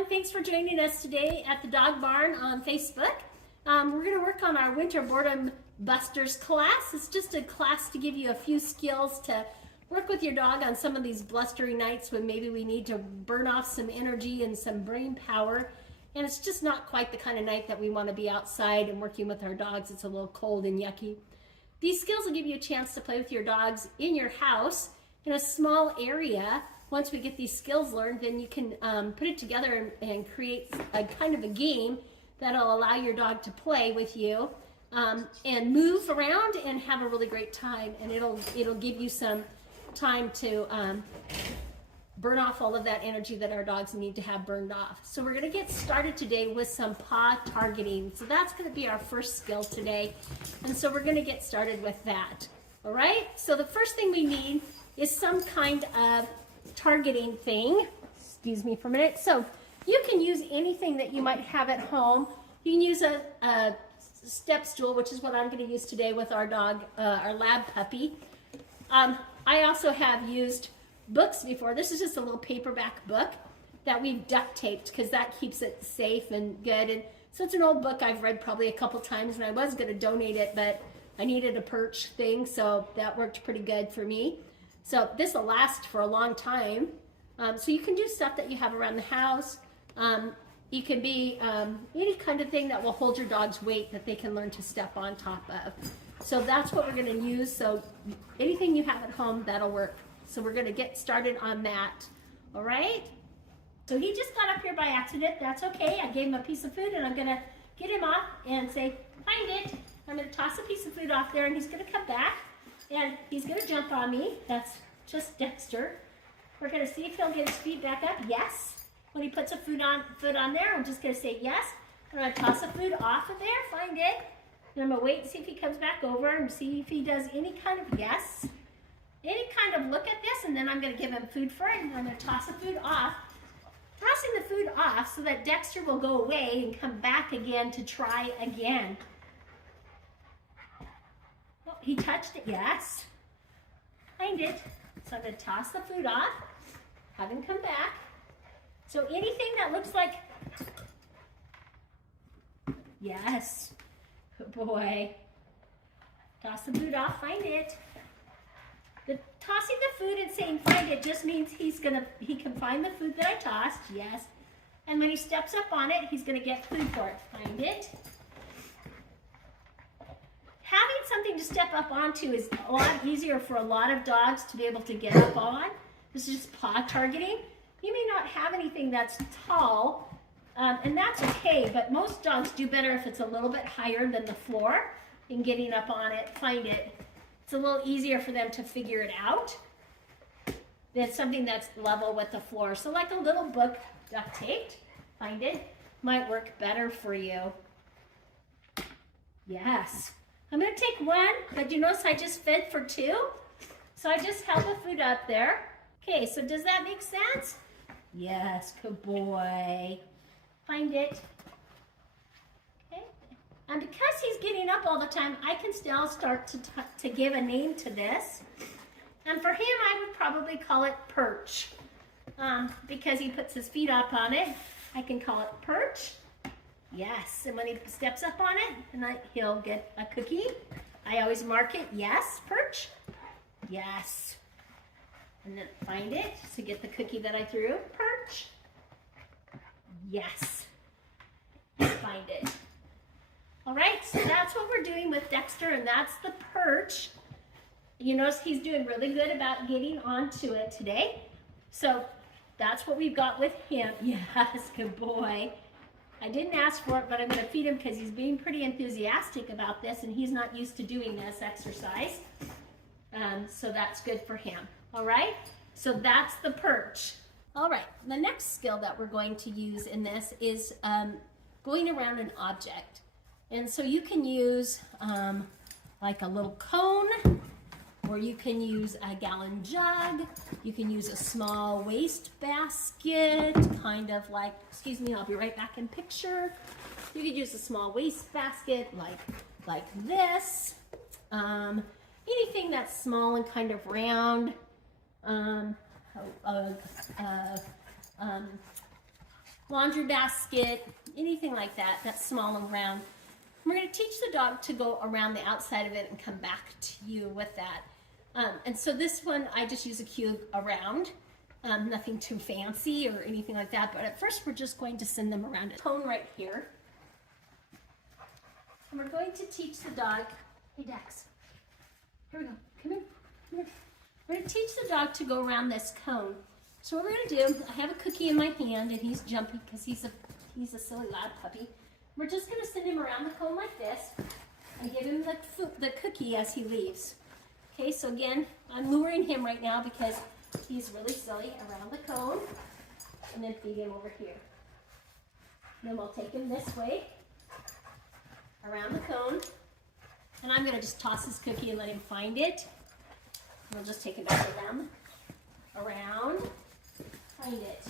everyone. Thanks for joining us today at the Dog Barn on Facebook. We're going to work on our Winter Boredom Busters class. It's just a class to give you a few skills to work with your dog on some of these blustery nights when maybe we need to burn off some energy and some brain power. And it's just not quite the kind of night that we want to be outside and working with our dogs. It's a little cold and yucky. These skills will give you a chance to play with your dogs in your house in a small area. Once we get these skills learned, then you can put it together and create a kind of a game that'll allow your dog to play with you and move around and have a really great time. And it'll give you some time to burn off all of that energy that our dogs need to have burned off. So we're going to get started today with some paw targeting. So that's going to be our first skill today. And so we're going to get started with that. All right? So the first thing we need is some kind of targeting thing. Excuse me for a minute. So you can use anything that you might have at home. You can use a step stool, which is what I'm going to use today with our dog, our lab puppy. I also have used books before. This is just a little paperback book that we've duct taped because that keeps it safe and good. And so it's an old book I've read probably a couple times, and I was going to donate it, but I needed a Perch thing, so that worked pretty good for me. So this will last for a long time. So you can do stuff that you have around the house. You can be any kind of thing that will hold your dog's weight that they can learn to step on top of. So that's what we're going to use. So anything you have at home, that'll work. So we're going to get started on that. All right? So he just got up here by accident. That's okay. I gave him a piece of food, and I'm going to get him off and say, find it. I'm going to toss a piece of food off there, and he's going to come back. And he's going to jump on me. That's just Dexter. We're going to see if he'll get his feet back up. Yes. When he puts a foot on there, I'm just going to say yes. I'm going to toss the food off of there, find it. And I'm going to wait and see if he comes back over and see if he does any kind of yes. Any kind of look at this, and then I'm going to give him food for it, and I'm going to toss the food off. Tossing the food off so that Dexter will go away and come back again to try again. Oh, he touched it, yes. Find it. So I'm going to toss the food off, have him come back. So anything that looks like, yes, good boy. Toss the food off, find it. The tossing the food and saying find it just means he can find the food that I tossed, yes. And when he steps up on it, he's gonna get food for it, find it. Having something to step up onto is a lot easier for a lot of dogs to be able to get up on. This is just paw targeting. You may not have anything that's tall, and that's okay, but most dogs do better if it's a little bit higher than the floor in getting up on it, find it. It's a little easier for them to figure it out than something that's level with the floor. So like a little book duct taped, find it, might work better for you. Yes. I'm going to take one, but you notice I just fed for two? So I just held the food up there. Okay, so does that make sense? Yes, good boy. Find it. Okay. And because he's getting up all the time, I can still start to give a name to this. And for him, I would probably call it Perch. Because he puts his feet up on it, I can call it Perch. Yes, and when he steps up on it, and he'll get a cookie. I always mark it, yes, Perch. Yes. And then find it to get the cookie that I threw. Perch. Yes. Find it. All right, so that's what we're doing with Dexter, and that's the Perch. You notice he's doing really good about getting onto it today. So that's what we've got with him. Yes, good boy. I didn't ask for it, but I'm going to feed him because he's being pretty enthusiastic about this, and he's not used to doing this exercise. So that's good for him. All right, so that's the Perch. All right, the next skill that we're going to use in this is going around an object. And so you can use like a little cone, or you can use a gallon jug. You can use a small waste basket, kind of like, excuse me, I'll be right back in picture. You could use a small waste basket like this. Anything that's small and kind of round. laundry basket, anything like that that's small and round. We're going to teach the dog to go around the outside of it and come back to you with that. And so this one, I just use a cube around, nothing too fancy or anything like that. But at first, we're just going to send them around a cone right here. And we're going to teach the dog, hey Dex, here we go, come here, come here. We're going to teach the dog to go around this cone. So what we're going to do, I have a cookie in my hand and he's jumpy because he's a silly loud puppy. We're just going to send him around the cone like this and give him the cookie as he leaves. Okay, so again, I'm luring him right now because he's really silly around the cone, and then feed him over here. Then we'll take him this way around the cone, and I'm going to just toss his cookie and let him find it. We'll just take it back around, find it.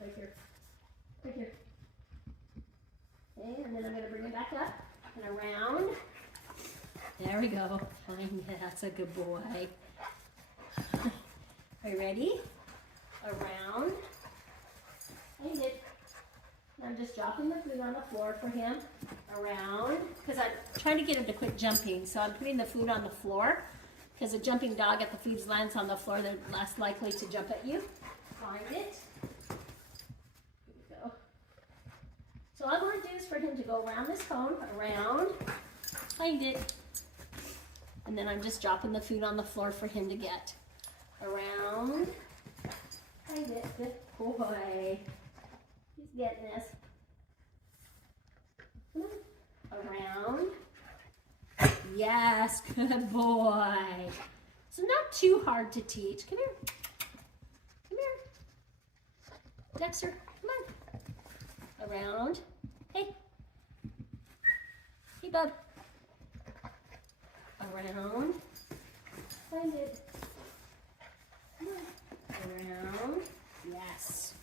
Right here. Right here. Okay, and then I'm going to bring it back up and around. There we go. Fine. That's a good boy. Are you ready? Around. Find it. I'm just dropping the food on the floor for him. Around. Because I'm trying to get him to quit jumping. So I'm putting the food on the floor. Because a jumping dog, if the food lands on the floor, they're less likely to jump at you. Find it. So all I want to do is for him to go around this cone, around, find it, and then I'm just dropping the food on the floor for him to get. Around, find it, good boy. He's getting this. Around, yes, good boy. So not too hard to teach. Come here, come here. Dexter, come on. Around. Hey. Hey, bud. Around. Find it. Come on. Around. Yes.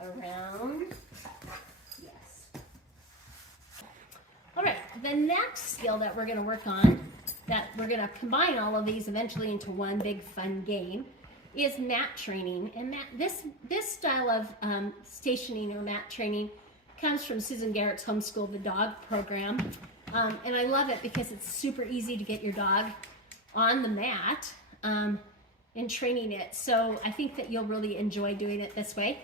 Around. Yes. All right. The next skill that we're going to work on, that we're going to combine all of these eventually into one big fun game, is mat training. And this style of stationing or mat training comes from Susan Garrett's Homeschool the Dog program. And I love it because it's super easy to get your dog on the mat and training it. So I think that you'll really enjoy doing it this way.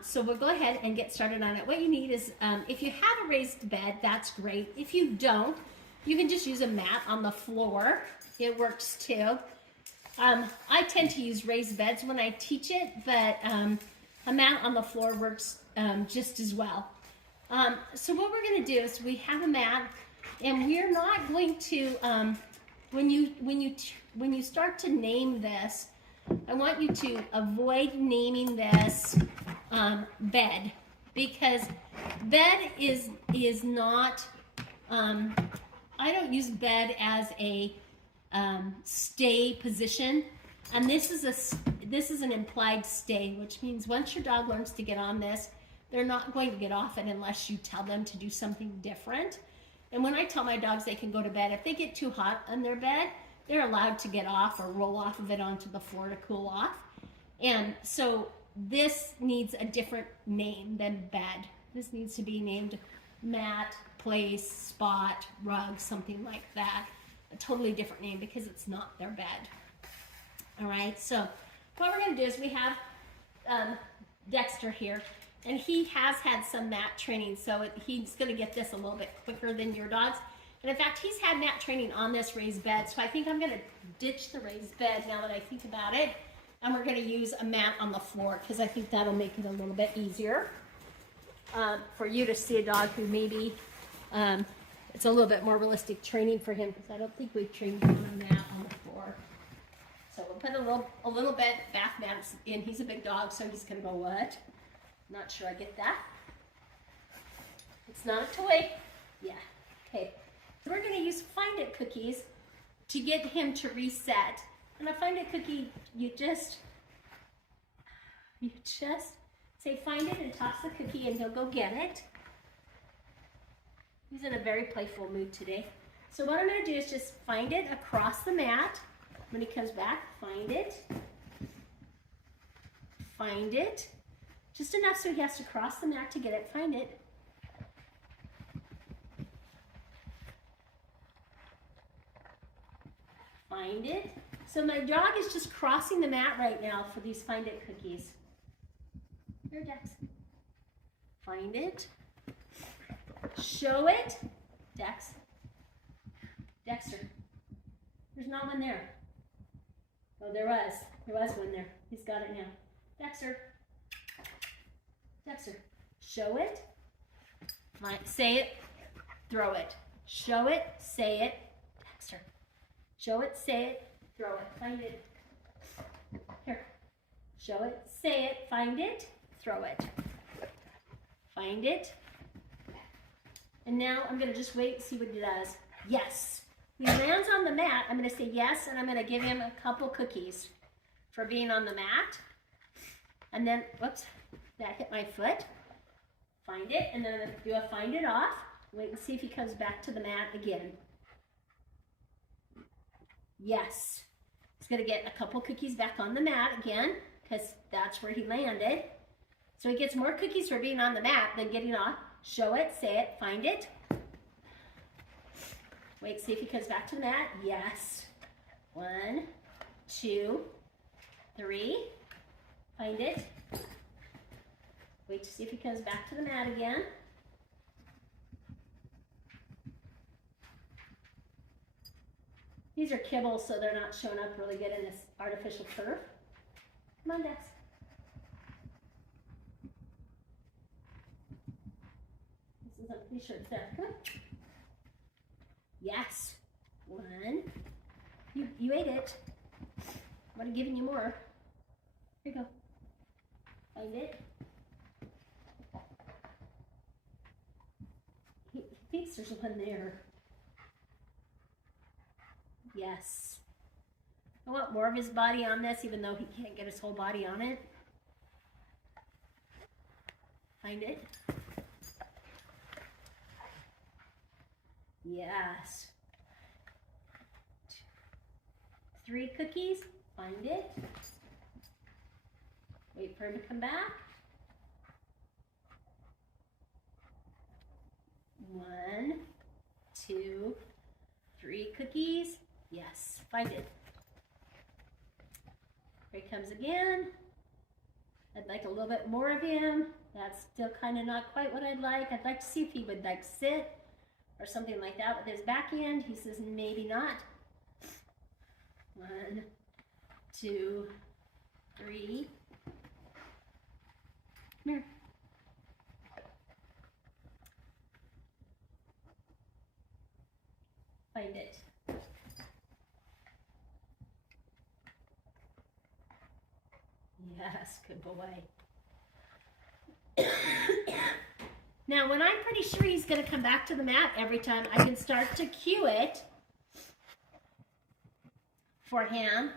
So we'll go ahead and get started on it. What you need is, if you have a raised bed, that's great. If you don't, you can just use a mat on the floor. It works too. I tend to use raised beds when I teach it, but a mat on the floor works just as well. So what we're going to do is we have a mat, and we're not going to, when you start to name this, I want you to avoid naming this bed, because bed is not, I don't use bed as a stay position, and this is an implied stay, which means once your dog learns to get on this, they're not going to get off it unless you tell them to do something different. And when I tell my dogs they can go to bed, if they get too hot on their bed, they're allowed to get off or roll off of it onto the floor to cool off. And so this needs a different name than bed. This needs to be named mat, place, spot, rug, something like that. A totally different name because it's not their bed. All right, so what we're going to do is we have Dexter here, and he has had some mat training, so he's going to get this a little bit quicker than your dogs. And in fact, he's had mat training on this raised bed, so I think I'm going to ditch the raised bed now that I think about it, and we're going to use a mat on the floor because I think that'll make it a little bit easier for you to see a dog who maybe it's a little bit more realistic training for him, because I don't think we've trained him on that on the floor. So we'll put a little bit bath mats in. He's a big dog, so he's going to go, what? Not sure I get that. It's not a toy. Yeah. Okay. We're going to use Find It cookies to get him to reset. And a Find It cookie, you just say Find It and toss the cookie, and he'll go get it. He's in a very playful mood today. So what I'm going to do is just find it across the mat. When he comes back, find it. find it. Just enough so he has to cross the mat to get it. Find it. Find it. So my dog is just crossing the mat right now for these Find It cookies. Here, Dex. Find it. Show it. Dex. Dexter. There's not one there. Oh, there was. There was one there. He's got it now. Dexter. Dexter. Show it. Say it. Throw it. Show it. Say it. Dexter. Show it. Say it. Throw it. Find it. Here. Show it. Say it. Find it. Throw it. Find it. And now I'm going to just wait and see what he does. Yes. He lands on the mat. I'm going to say yes, and I'm going to give him a couple cookies for being on the mat. And then, whoops, that hit my foot. Find it, and then I'm going to do a find it off. Wait and see if he comes back to the mat again. Yes. He's going to get a couple cookies back on the mat again, because that's where he landed. So he gets more cookies for being on the mat than getting off. Show it, say it, find it. Wait, see if he comes back to the mat. Yes. 1, 2, 3. Find it. Wait to see if he comes back to the mat again. These are kibbles, so they're not showing up really good in this artificial turf. Come on, Dex. This is a pretty short set. Come on. Yes. 1. You ate it. I'm gonna giving you more. Here you go. Find it. He thinks there's one there. Yes. I want more of his body on this, even though he can't get his whole body on it. Find it. Yes. 3 cookies. Find it. Wait for him to come back. 1, 2, 3 cookies. Yes. Find it. Here he comes again. I'd like a little bit more of him. That's still kind of not quite what I'd like. I'd like to see if he would like sit or something like that with his back end. He says maybe not. 1, 2, 3. Come here. Find it. Yes, good boy. Now, when I'm pretty sure he's going to come back to the mat every time, I can start to cue it for him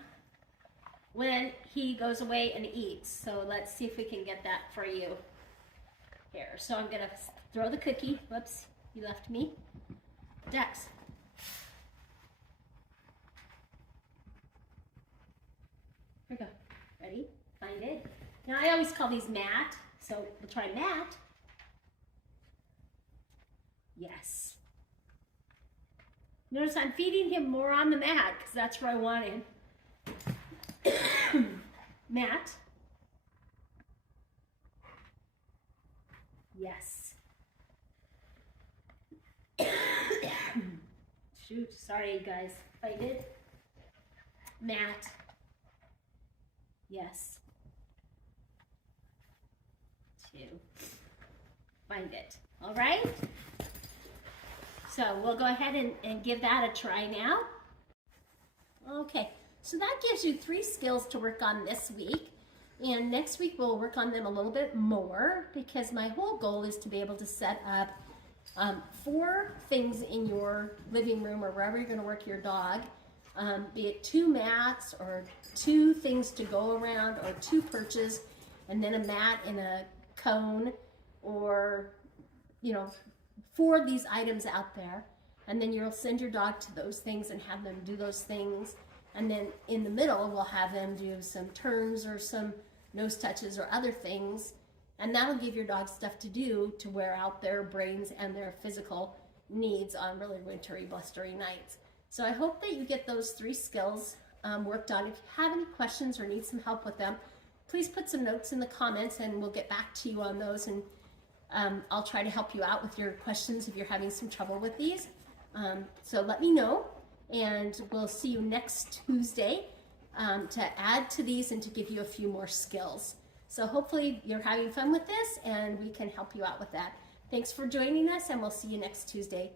when he goes away and eats. So let's see if we can get that for you here. So I'm going to throw the cookie. Whoops, you left me. Dex. Here we go. Ready? Find it. Now I always call these mat, so we'll try mat. Yes. Notice I'm feeding him more on the mat because that's where I want him. Mat. Yes. Shoot, sorry guys. Find it. Mat. Yes. 2. Find it. All right? So we'll go ahead and give that a try now. Okay, so that gives you 3 skills to work on this week. And next week we'll work on them a little bit more because my whole goal is to be able to set up 4 things in your living room or wherever you're going to work your dog. Be it 2 mats or 2 things to go around or 2 perches and then a mat in a cone or, you know, 4 of these items out there. And then you'll send your dog to those things and have them do those things. And then in the middle, we'll have them do some turns or some nose touches or other things, and that'll give your dog stuff to do to wear out their brains and their physical needs on really wintry, blustery nights. So I hope that you get those 3 skills worked on. If you have any questions or need some help with them, please put some notes in the comments and we'll get back to you on those, and I'll try to help you out with your questions if you're having some trouble with these. So let me know, and we'll see you next Tuesday to add to these and to give you a few more skills. So hopefully you're having fun with this and we can help you out with that. Thanks for joining us, and we'll see you next Tuesday.